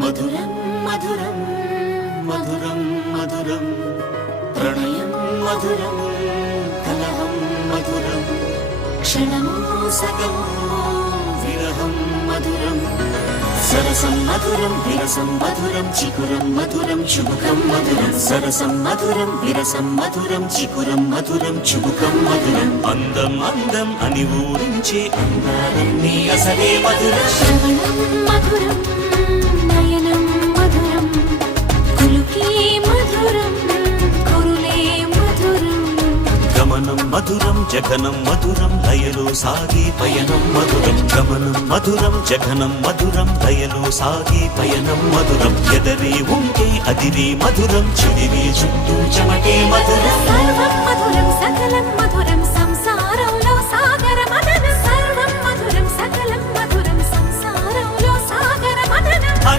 మధురం మధురం మధురం మధురం ప్రణయం మధురం కలహం మధురం క్షణమో సగమో విరహం మధురం సరసం మధురం విరసం మధురం చికురం మధురం చుబుకం మధురం సరసం మధురం విరసం మధురం చికురం మధురం చుబుకం మధురం అందం అందం అని ఊరించే అందాలన్నీ అసలే మధురం శ్రవణం మధురం నయనం మధురం కులుకే మధురం కురులే మధురం గమనం మధురం జగనం మధురం లయలో సాగే పయనం మధురం గమనం మధురం జగనం మధురం లయలో సాగే పయనం మధురం ఎదరే ఉంటే అదిరే మధురం చెదిరే చుట్టూ చెమటే మధురం సర్వం మధురం సకలం మధురం సంసారం